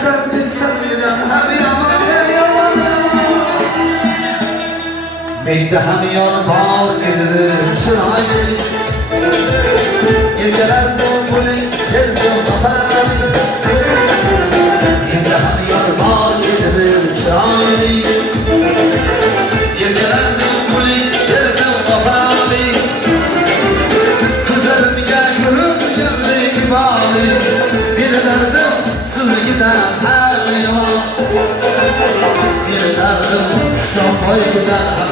sen bilsen hem yaman yaman Meyde hem yar bağır edilir şirayeli Geceler doğumuli gezdim kafali Meyde hem yar bağır edilir şirayeli Geceler doğumuli gezdim kafali Kızarım gel gülüm yandı kibali Bir derdim sız giden her yaman Bir derdim safayı giden